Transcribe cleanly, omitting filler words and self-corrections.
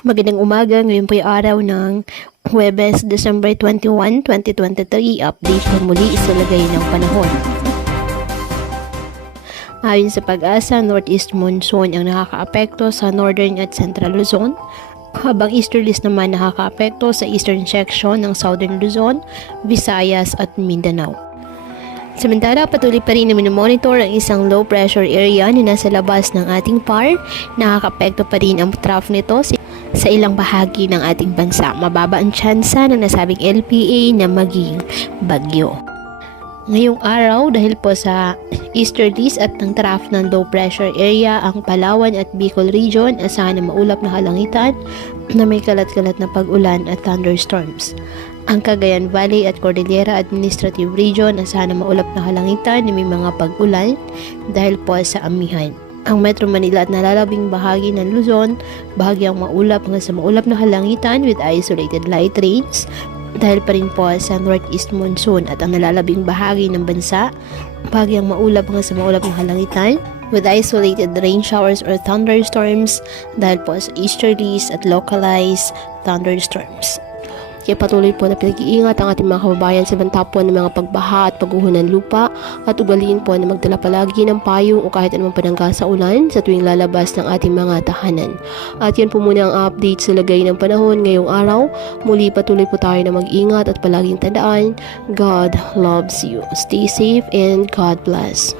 Magandang umaga, ngayon po yung araw ng Huwebes, December 21, 2023. Update po muli sa lagay ng panahon. Ayon sa pag-asa, northeast monsoon ang nakakaapekto sa northern at central Luzon, habang easterlies naman nakakaapekto sa eastern section ng southern Luzon, Visayas at Mindanao. Samantala, patuloy pa rin na minomonitor ang isang low pressure area na nasa labas ng ating PAR. Nakakaapekto pa rin ang trough nito sa ilang bahagi ng ating bansa. Mababa ang tsansa ng nasabing LPA na maging bagyo. Ngayong araw, dahil po sa easterlies at ng trough ng low pressure area, ang Palawan at Bicol region asahan na maulap na kalangitan na may kalat-kalat na pag-ulan at thunderstorms. Ang Cagayan Valley at Cordillera Administrative Region asahan na maulap na kalangitan na may mga pag-ulan dahil po sa amihan. Ang Metro Manila at nalalabing bahagi ng Luzon, bahagyang maulap hanggang sa maulap na kalangitan with isolated light rains dahil pa rin po sa northeast monsoon, at ang nalalabing bahagi ng bansa, bahagyang maulap hanggang sa maulap na kalangitan with isolated rain showers or thunderstorms dahil po sa easterlies at localized thunderstorms. Kaya patuloy po na pinag-iingat ang ating mga kababayan sa banta po ng mga pagbaha at pagguho ng lupa, at ugaliin po na magdala palagi ng payong o kahit anumang panangga sa ulan sa tuwing lalabas ng ating mga tahanan. At yan po muna ang update sa lagay ng panahon ngayong araw. Muli patuloy po tayo na mag-ingat at palaging tandaan, God loves you. Stay safe and God bless.